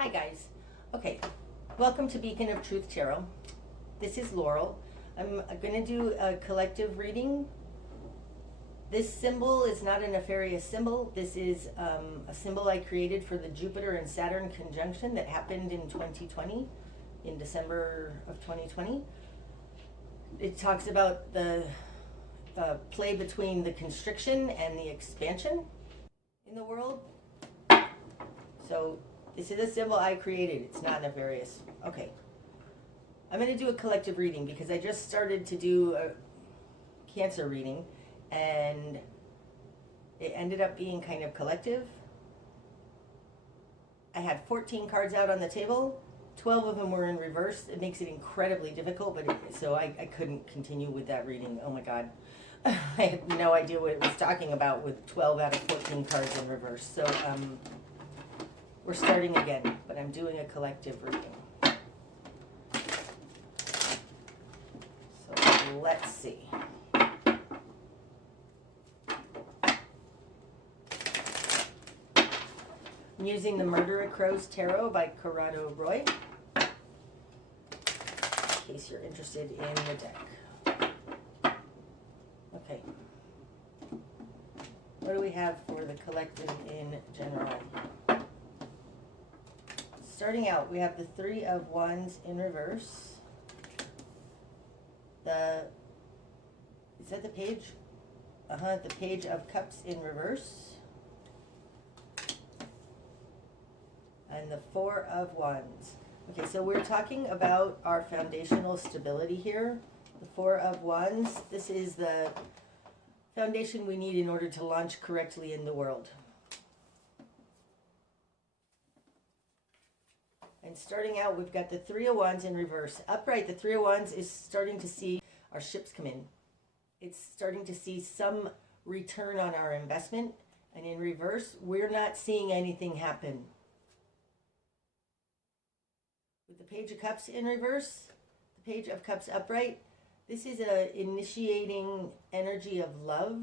Hi guys. Okay, welcome to Beacon of Truth Tarot. This is Laurel. I'm going to do a collective reading. This symbol is not a nefarious symbol. This is a symbol I created for the Jupiter and Saturn conjunction that happened in 2020, in December of 2020. It talks about the play between the constriction and the expansion in the world. So this is a symbol I created. It's not nefarious. Okay. I'm going to do a collective reading because I just started to do a Cancer reading and it ended up being kind of collective. I had 14 cards out on the table. 12 of them were in reverse. It makes it incredibly difficult, but so I couldn't continue with that reading. Oh my God. I had no idea what it was talking about with 12 out of 14 cards in reverse. So, we're starting again, but I'm doing a collective reading. So let's see. I'm using the Murder of Crows Tarot by Corrado Roy, in case you're interested in the deck. Okay. What do we have for the collective in general? Starting out, we have the Three of Wands in reverse. Is that the page? The Page of Cups in reverse. And the Four of Wands. Okay, so we're talking about our foundational stability here. The Four of Wands, this is the foundation we need in order to launch correctly in the world. And starting out, we've got the Three of Wands in reverse. Upright, the Three of Wands is starting to see our ships come in. It's starting to see some return on our investment. And in reverse, we're not seeing anything happen. With the Page of Cups in reverse, the Page of Cups upright, this is a initiating energy of love.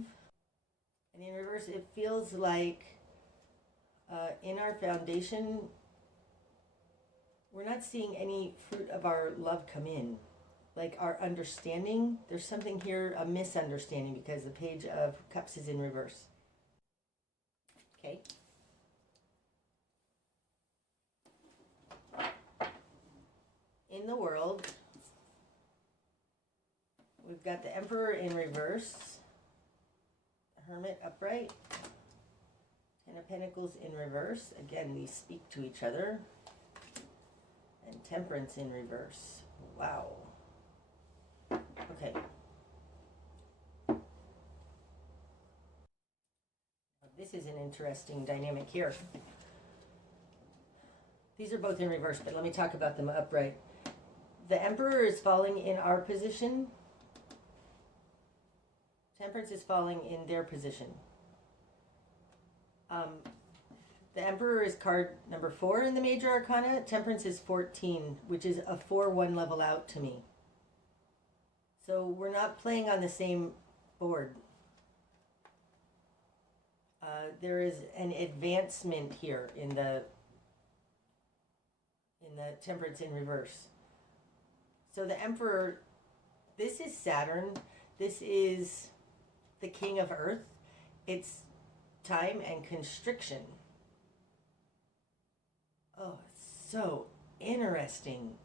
And in reverse, it feels like in our foundation, we're not seeing any fruit of our love come in. Like our understanding, there's something here, a misunderstanding, because the Page of Cups is in reverse. Okay. In the world, we've got the Emperor in reverse, the Hermit upright, Ten of Pentacles in reverse. Again, these speak to each other. And Temperance in reverse. Wow. Okay. This is an interesting dynamic here. These are both in reverse, but let me talk about them upright. The Emperor is falling in our position. Temperance is falling in their position. The Emperor is card number 4 in the Major Arcana. Temperance is 14, which is a 4-1 level out to me. So we're not playing on the same board. There is an advancement here in the Temperance in reverse. So the Emperor, this is Saturn. This is the King of Earth. It's time and constriction. Oh, it's so interesting.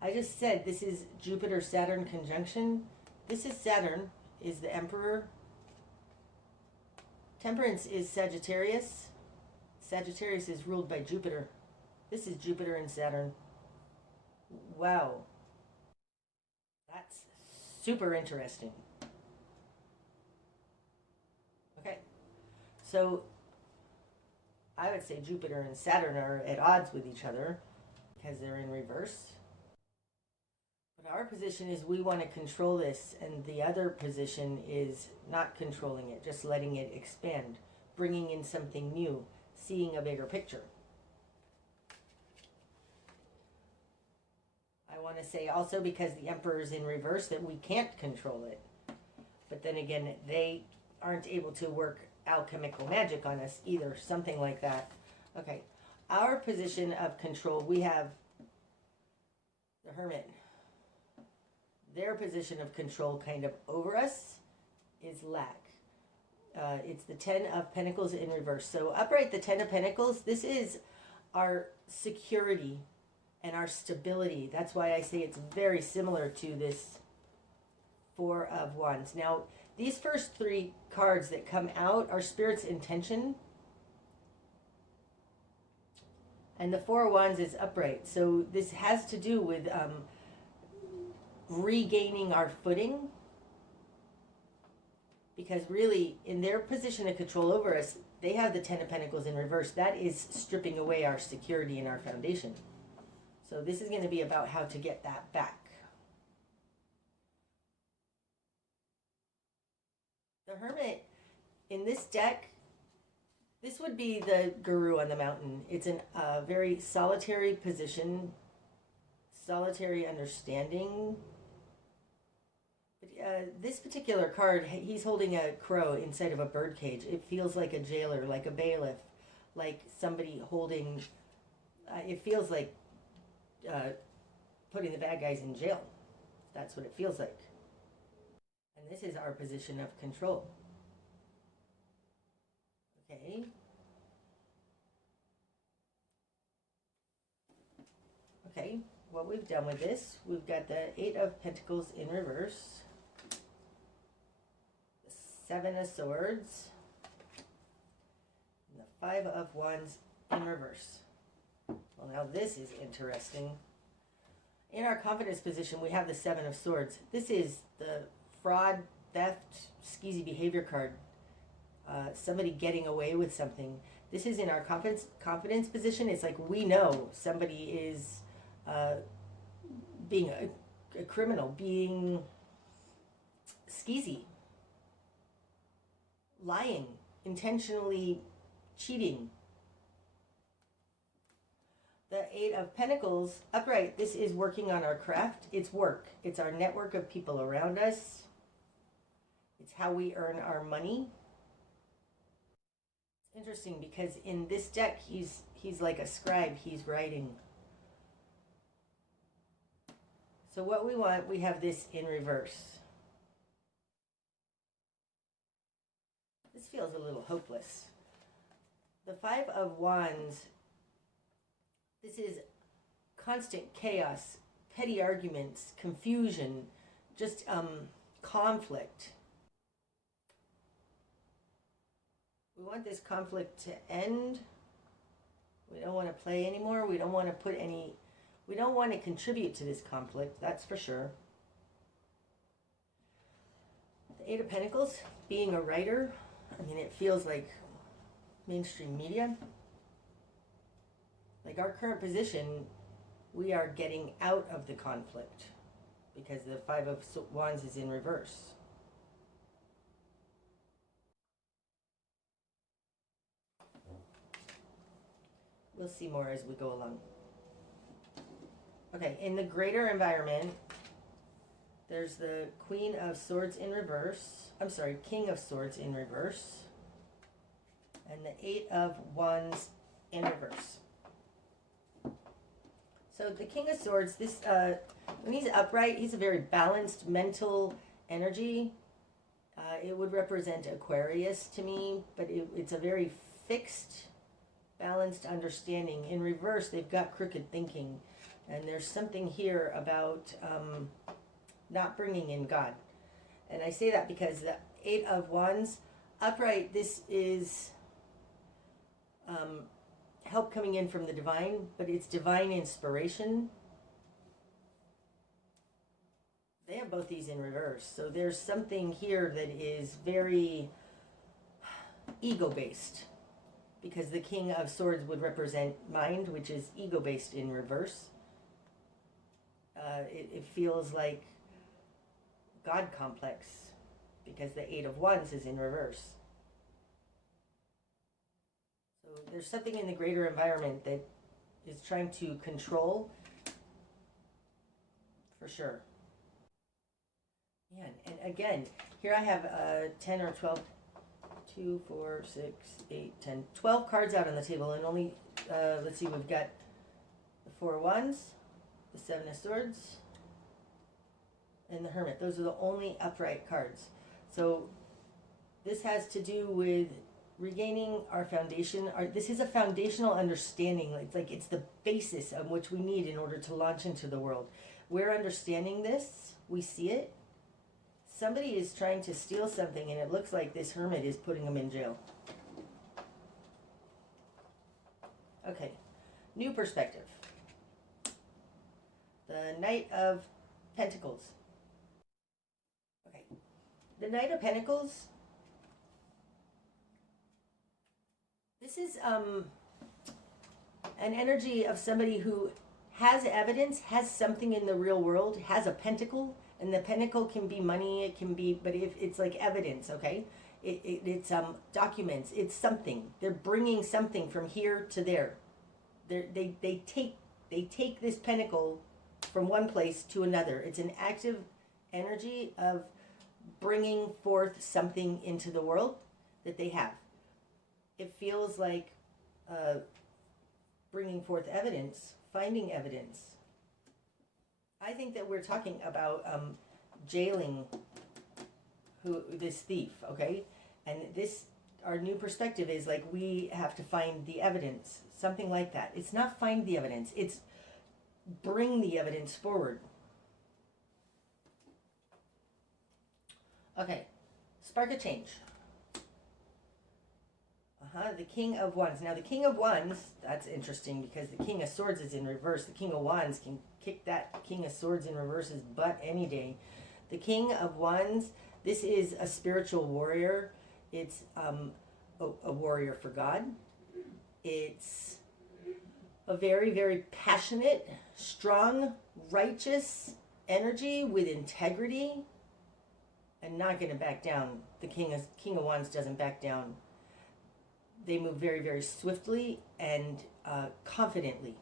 I just said this is Jupiter-Saturn conjunction. This is Saturn, is the Emperor. Temperance is Sagittarius. Sagittarius is ruled by Jupiter. This is Jupiter and Saturn. Wow. That's super interesting. Okay. So I would say Jupiter and Saturn are at odds with each other because they're in reverse. But our position is we want to control this, and the other position is not controlling it, just letting it expand, bringing in something new, seeing a bigger picture. I want to say also, because the Emperor is in reverse, that we can't control it. But then again, they aren't able to work alchemical magic on us either, something like that. Okay, our position of control, we have the Hermit. Their position of control kind of over us is lack. It's the Ten of Pentacles in reverse. So upright, the Ten of Pentacles, this is our security and our stability. That's why I say it's very similar to this Four of Wands. Now, these first three cards that come out are Spirit's intention. And the Four of Wands is upright. So this has to do with regaining our footing. Because really, in their position of control over us, they have the Ten of Pentacles in reverse. That is stripping away our security and our foundation. So this is going to be about how to get that back. The Hermit, in this deck, this would be the guru on the mountain. It's a very solitary position, solitary understanding. But this particular card, he's holding a crow inside of a birdcage. It feels like a jailer, like a bailiff, like somebody holding, it feels like putting the bad guys in jail. That's what it feels like. And this is our position of control. Okay. Okay, what we've done with this, we've got the Eight of Pentacles in reverse, the Seven of Swords, and the Five of Wands in reverse. Well, now this is interesting. In our confidence position, we have the Seven of Swords. This is the fraud, theft, skeezy behavior card. Somebody getting away with something. This is in our confidence position. It's like we know somebody is being a criminal, being skeezy, lying, intentionally cheating. The Eight of Pentacles, upright, this is working on our craft. It's work. It's our network of people around us. It's how we earn our money. It's interesting because in this deck, he's like a scribe. He's writing. So what we want, we have this in reverse. This feels a little hopeless. The Five of Wands, this is constant chaos, petty arguments, confusion, just conflict. We want this conflict to end. We don't want to play anymore. We don't want to contribute to this conflict, that's for sure. The Eight of Pentacles, being a writer, I mean, it feels like mainstream media. Like our current position, we are getting out of the conflict because the Five of Wands is in reverse. We'll see more as we go along. Okay, in the greater environment, there's the Queen of Swords in reverse. I'm sorry, King of Swords in reverse. And the Eight of Wands in reverse. So the King of Swords, this when he's upright, he's a very balanced mental energy. It would represent Aquarius to me, but it's a very fixed, balanced understanding. In reverse, they've got crooked thinking. And there's something here about not bringing in God. And I say that because the Eight of Wands, upright, this is help coming in from the divine, but it's divine inspiration. They have both these in reverse. So there's something here that is very ego-based, because the King of Swords would represent mind, which is ego-based in reverse. It feels like God complex, because the Eight of Wands is in reverse. So there's something in the greater environment that is trying to control, for sure. Man, and again, here I have 10 or 12, 2, 4, 6, 8, 10, 12 cards out on the table, and only let's see, we've got the Four of Wands, the Seven of Swords, and the Hermit. Those are the only upright cards. So this has to do with regaining our foundation. This is a foundational understanding. It's the basis on which we need in order to launch into the world. We're understanding this. We see it. Somebody is trying to steal something, and it looks like this Hermit is putting them in jail. Okay, new perspective. The Knight of Pentacles. Okay, the Knight of Pentacles. This is an energy of somebody who has evidence, has something in the real world, has a pentacle, and the pentacle can be money, it can be, but if it's like evidence, okay? It's documents, it's something. They're bringing something from here to there. They take this pentacle from one place to another. It's an active energy of bringing forth something into the world that they have. It feels like bringing forth evidence, finding evidence. I think that we're talking about jailing this thief, okay? And this, our new perspective is like we have to find the evidence, something like that. It's not find the evidence, it's bring the evidence forward. Okay, spark a change. The King of Wands. Now the King of Wands, that's interesting because the King of Swords is in reverse. The King of Wands can kick that King of Swords in reverse's butt any day. The King of Wands, this is a spiritual warrior. It's a warrior for God. It's a very, very passionate, strong, righteous energy with integrity and not going to back down. The King of Wands doesn't back down. They move very, very swiftly and confidently.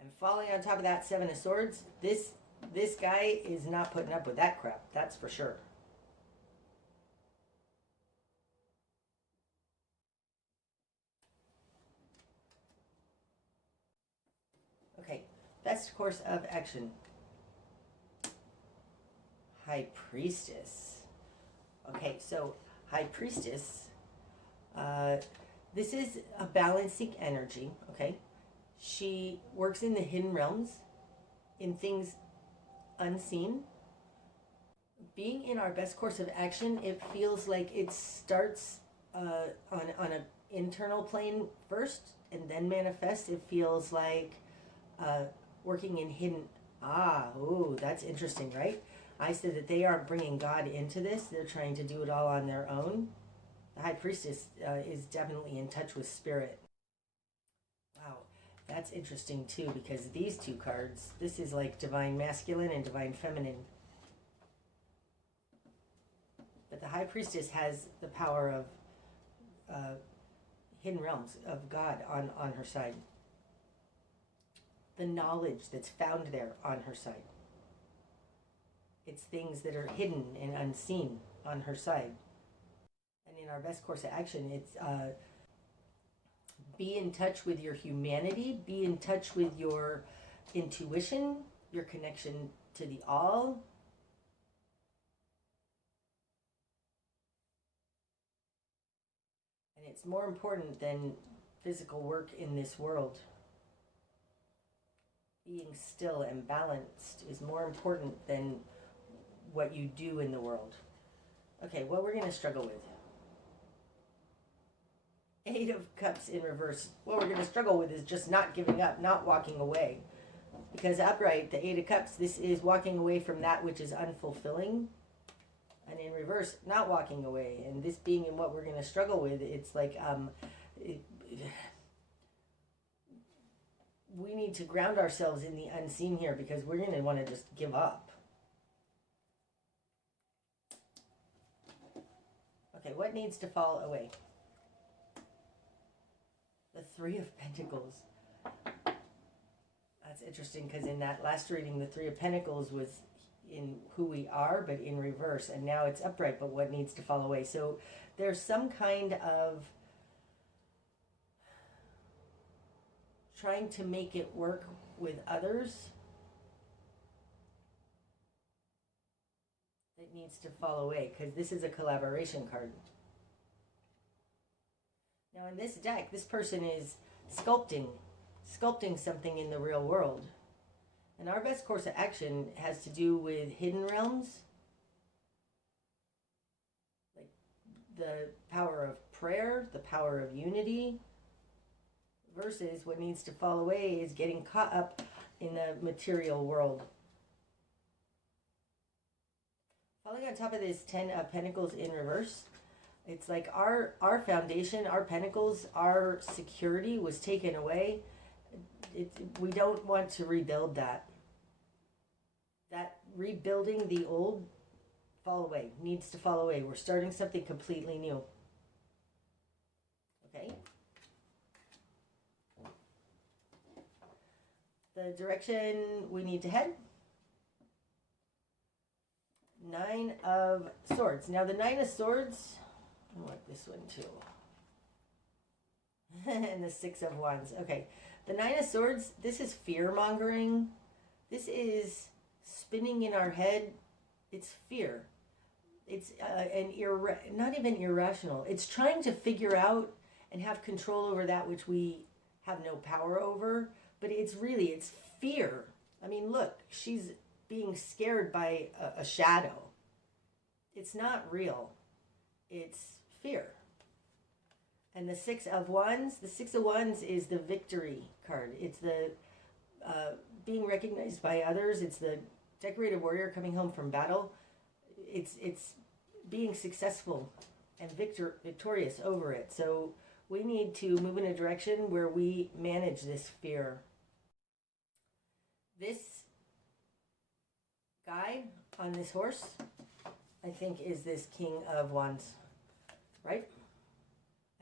And falling on top of that Seven of Swords, this guy is not putting up with that crap, that's for sure. Okay, best course of action. High Priestess. Okay, so High Priestess, this is a balancing energy, okay? She works in the hidden realms, in things unseen. Being in our best course of action, it feels like it starts on an internal plane first and then manifests. It feels like working in hidden. Oh, that's interesting, right? I said that they aren't bringing God into this. They're trying to do it all on their own. The High Priestess is definitely in touch with spirit. Wow, that's interesting too, because these two cards, this is like divine masculine and divine feminine. But the High Priestess has the power of hidden realms, of God on her side. The knowledge that's found there on her side. It's things that are hidden and unseen on her side. And in our best course of action, it's be in touch with your humanity, be in touch with your intuition, your connection to the all. And it's more important than physical work in this world. Being still and balanced is more important than what you do in the world. Okay, what we're going to struggle with. Eight of Cups in reverse. What we're going to struggle with is just not giving up, not walking away. Because upright, the Eight of Cups, this is walking away from that which is unfulfilling. And in reverse, not walking away. And this being in what we're going to struggle with, it's like we need to ground ourselves in the unseen here, because we're going to want to just give up. Okay, what needs to fall away? The Three of Pentacles. That's interesting, because in that last reading, the Three of Pentacles was in who we are, but in reverse. And now it's upright, but what needs to fall away? So there's some kind of trying to make it work with others that needs to fall away, because this is a collaboration card. Now in this deck, this person is sculpting something in the real world. And our best course of action has to do with hidden realms, like the power of prayer, the power of unity, versus what needs to fall away is getting caught up in the material world. Falling on top of this 10 of Pentacles in reverse, it's like our foundation, our pentacles, our security was taken away. We don't want to rebuild that. That rebuilding the old, fall away, needs to fall away. We're starting something completely new. Okay? The direction we need to head. 9 of Swords. Now the 9 of Swords, I want this one too. And the 6 of Wands. Okay. The 9 of Swords, this is fear-mongering. This is spinning in our head. It's fear. It's not even irrational. It's trying to figure out and have control over that which we have no power over. But it's fear. I mean, look, she's being scared by a shadow. It's not real. It's fear. And the 6 of Wands is the victory card. It's the being recognized by others. It's the decorated warrior coming home from battle. It's being successful and victorious over it. So we need to move in a direction where we manage this fear. This guy on this horse, I think, is this King of Wands, right?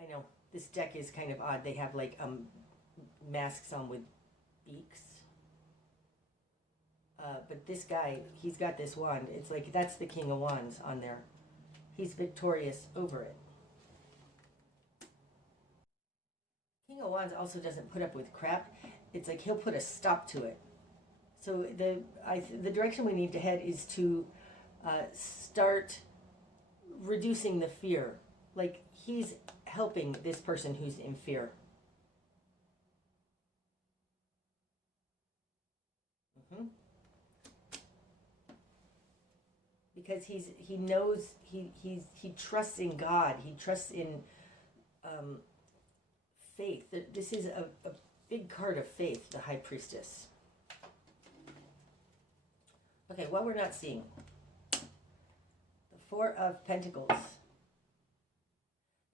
I know, this deck is kind of odd. They have like masks on with beaks. But this guy, he's got this wand. It's like, that's the King of Wands on there. He's victorious over it. King of Wands also doesn't put up with crap. It's like he'll put a stop to it. So the direction we need to head is to start reducing the fear. Like, he's helping this person who's in fear. Because he knows, he trusts in God. He trusts in faith. This is a big card of faith, the High Priestess. Okay, what we're not seeing. The Four of Pentacles.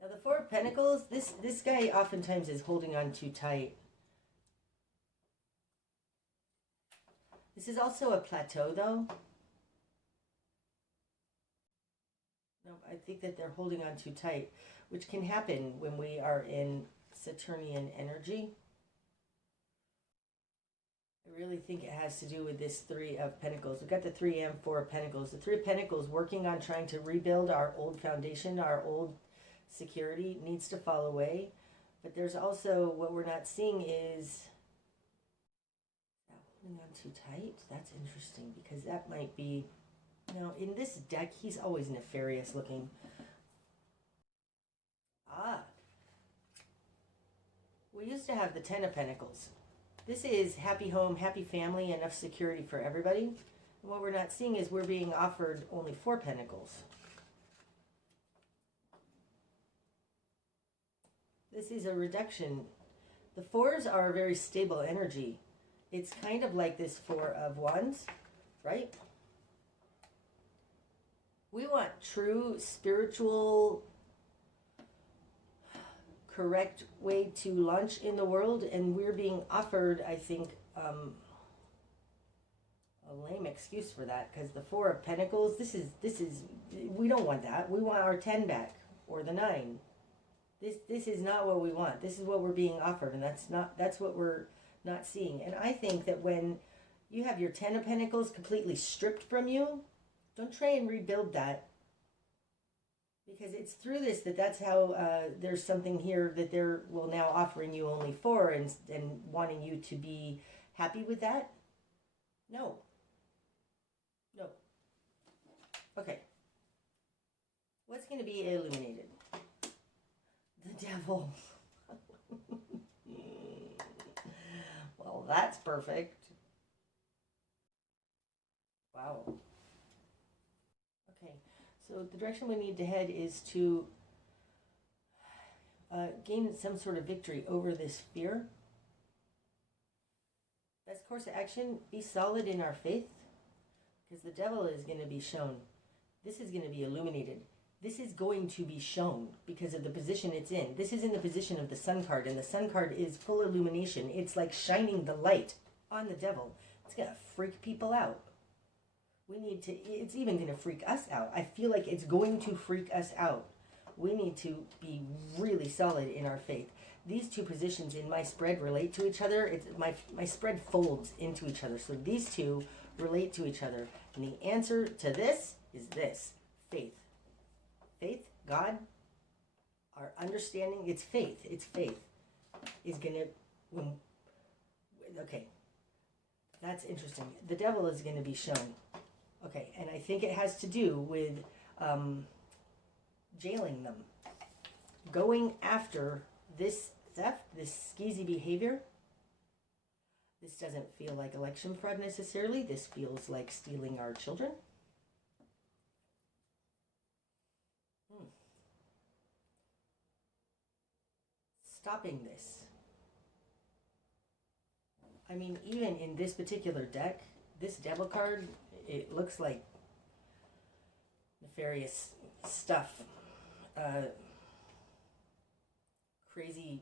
Now the Four of Pentacles, this guy oftentimes is holding on too tight. This is also a plateau though. No, I think that they're holding on too tight, which can happen when we are in Saturnian energy. I really think it has to do with this Three of Pentacles. We've got the 3 and 4 of Pentacles. The 3 of Pentacles, working on trying to rebuild our old foundation, our old security, needs to fall away. But there's also, what we're not seeing is holding on too tight. That's interesting, because that might be, now in this deck, he's always nefarious looking. We used to have the 10 of Pentacles. This is happy home, happy family, enough security for everybody. And what we're not seeing is we're being offered only 4 Pentacles. This is a reduction. The 4s are a very stable energy. It's kind of like this 4 of Wands, right? We want true, spiritual, correct way to launch in the world, and we're being offered, I think, a lame excuse for that, because the 4 of Pentacles, this is we don't want that. We want our 10 back, or the 9. This is not what we want. This is what we're being offered, and that's what we're not seeing. And I think that when You have your Ten of Pentacles completely stripped from you. Don't try and rebuild that. Because it's through this that's how there's something here that they're now offering you only 4 and wanting you to be happy with that. No. No. Okay. What's going to be illuminated? The devil. Well, that's perfect. Wow. Okay, so the direction we need to head is to gain some sort of victory over this fear. Best course of action, be solid in our faith, because the devil is going to be shown. This is going to be illuminated. This is going to be shown because of the position it's in. This is in the position of the Sun card, and the Sun card is full illumination. It's like shining the light on the devil. It's going to freak people out. It's even going to freak us out. I feel like it's going to freak us out. We need to be really solid in our faith. These two positions in my spread relate to each other. My spread folds into each other. So these two relate to each other. And the answer to this is this: faith. Faith, God, our understanding, it's faith. It's faith is going to, okay, that's interesting. The devil is going to be shown. Okay, and I think it has to do with jailing them. Going after this theft, this skeezy behavior. This doesn't feel like election fraud necessarily. This feels like stealing our children. Stopping this. I mean, even in this particular deck, this devil card, it looks like nefarious stuff. Crazy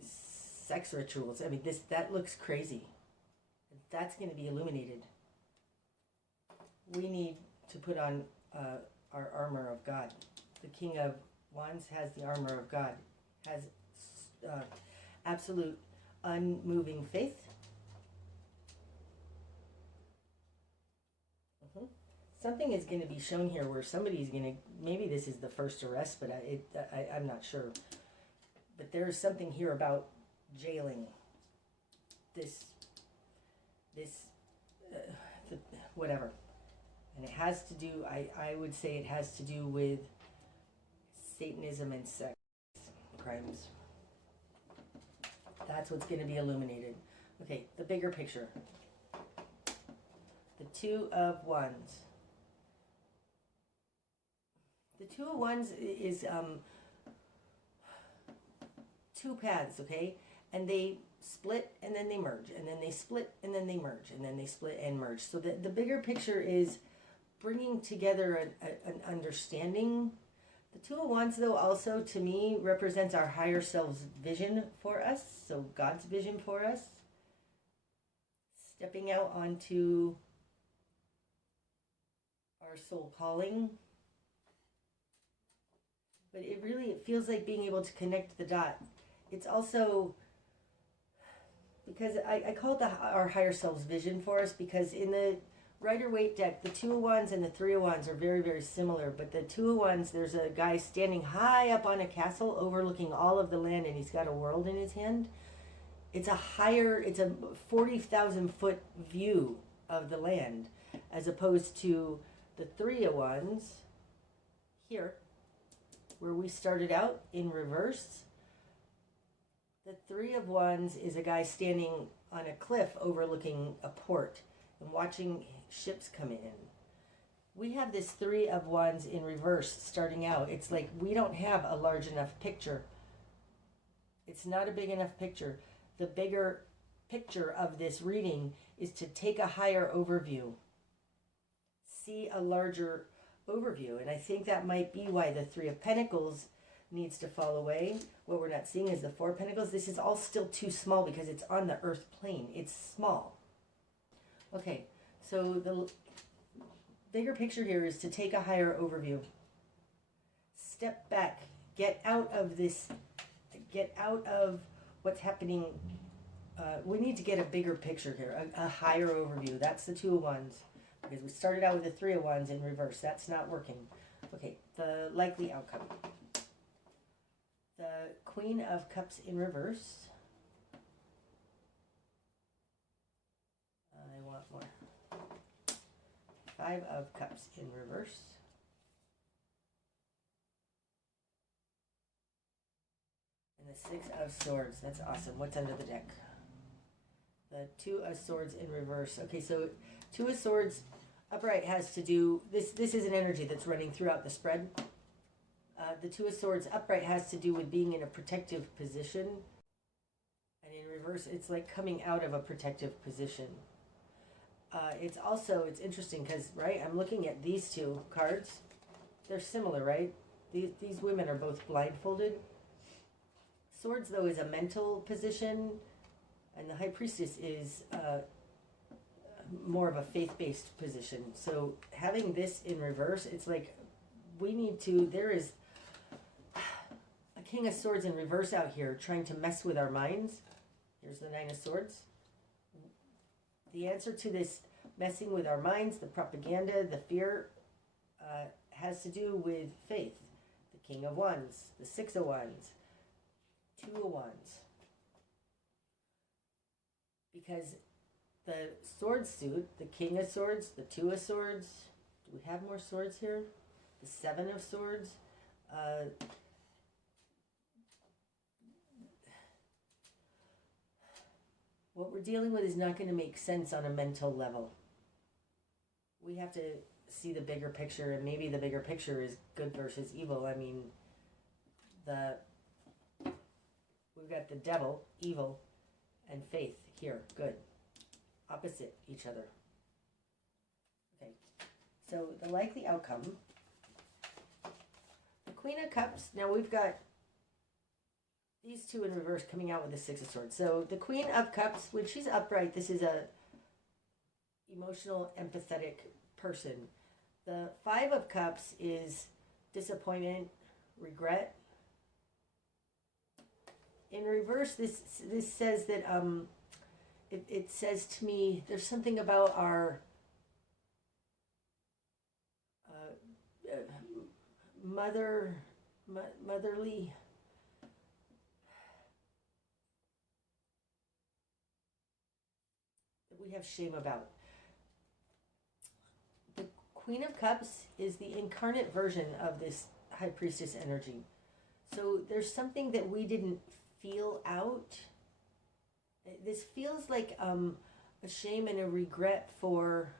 sex rituals. I mean, that looks crazy. That's going to be illuminated. We need to put on our armor of God. The King of Wands has the armor of God. Has absolute unmoving faith. Something is going to be shown here where somebody's going to, maybe this is the first arrest, but I'm not sure. But there is something here about jailing this whatever. And it has to do, I would say it has to do with Satanism and sex crimes. That's what's going to be illuminated. Okay, the bigger picture. The Two of Wands. The Two of Wands is two paths, okay? And they split and then they merge, and then they split and then they merge, and then they split and merge. So the bigger picture is bringing together an understanding. The Two of Wands, though, also to me represents our higher self's vision for us. So God's vision for us. Stepping out onto our soul calling. But it feels like being able to connect the dot. It's also, because I call it our higher self's vision for us, because in the Rider-Waite deck, the Two of Wands and the Three of Wands are very, very similar. But the Two of Wands, there's a guy standing high up on a castle overlooking all of the land, and he's got a world in his hand. It's a 40,000 foot view of the land, as opposed to the Three of Wands here, where we started out in reverse. The Three of Wands is a guy standing on a cliff overlooking a port and watching ships come in. We have this Three of Wands in reverse starting out. It's like we don't have a large enough picture. It's not a big enough picture. The bigger picture of this reading is to take a higher overview. See a larger overview. And I think that might be why the Three of Pentacles needs to fall away. What we're not seeing is the Four of Pentacles. This is all still too small because it's on the earth plane. It's small. Okay, so the bigger picture here is to take a higher overview. Step back. Get out of what's happening we need to get a bigger picture here, a higher overview. That's the Two of Wands, because we started out with the Three of Wands in reverse. That's not working. Okay, the likely outcome. The Queen of Cups in reverse. I want more. Five of Cups in reverse. And the Six of Swords. That's awesome. What's under the deck? The Two of Swords in reverse. Okay, so Two of Swords upright has to do, this is an energy that's running throughout the spread. The Two of Swords upright has to do with being in a protective position. And in reverse, it's like coming out of a protective position. It's interesting because, right, I'm looking at these two cards. They're similar, right? These women are both blindfolded. Swords, though, is a mental position, and the High Priestess is more of a faith-based position. So having this in reverse, it's like there is a King of Swords in reverse out here trying to mess with our minds. Here's the Nine of Swords. The answer to this messing with our minds, the propaganda, the fear, has to do with faith. The King of Wands, the Six of Wands, Two of Wands. Because the sword suit, the King of Swords, the Two of Swords, do we have more swords here? The Seven of Swords. What we're dealing with is not going to make sense on a mental level. We have to see the bigger picture, and maybe the bigger picture is good versus evil. I mean, we've got the devil, evil, and faith here, good. Opposite each other. Okay, so the likely outcome. The Queen of Cups, now we've got these two in reverse coming out with the Six of Swords. So the Queen of Cups, when she's upright, this is a emotional, empathetic person. The Five of Cups is disappointment, regret. In reverse, this says that it says to me there's something about our motherly. We have shame about. The Queen of Cups is the incarnate version of this High Priestess energy. So there's something that we didn't feel out. This feels like a shame and a regret for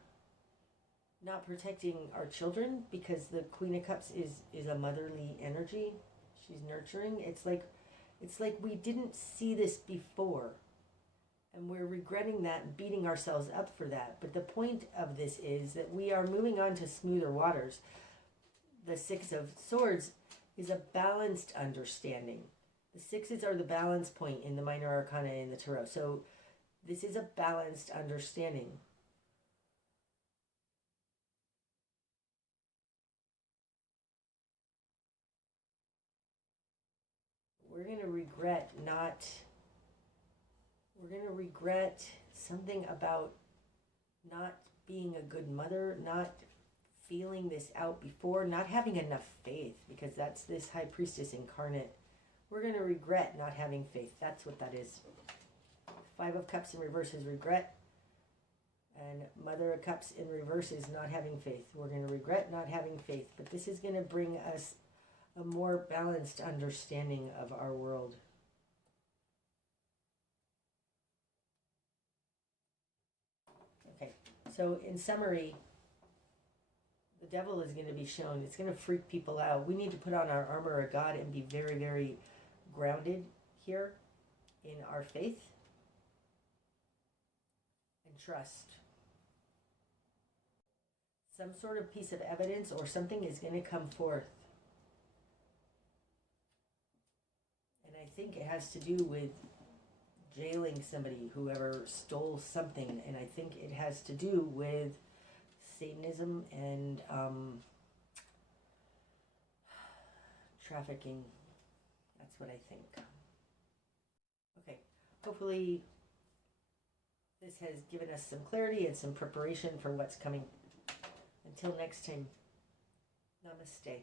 not protecting our children, because the Queen of Cups is a motherly energy. She's nurturing. It's like we didn't see this before. And we're regretting that and beating ourselves up for that. But the point of this is that we are moving on to smoother waters. The Six of Swords is a balanced understanding. The sixes are the balance point in the minor arcana in the tarot. So this is a balanced understanding. We're going to regret something about not being a good mother, not feeling this out before, not having enough faith, because that's this High Priestess incarnate. We're going to regret not having faith. That's what that is. Five of Cups in reverse is regret. And Mother of Cups in reverse is not having faith. We're going to regret not having faith. But this is going to bring us a more balanced understanding of our world. Okay, so in summary, the devil is going to be shown. It's going to freak people out. We need to put on our armor of God and be very, very grounded here in our faith and trust. Some sort of piece of evidence or something is going to come forth. And I think it has to do with jailing somebody, whoever stole something. And I think it has to do with Satanism and trafficking. That's what I think. Okay, hopefully this has given us some clarity and some preparation for what's coming. Until next time, namaste.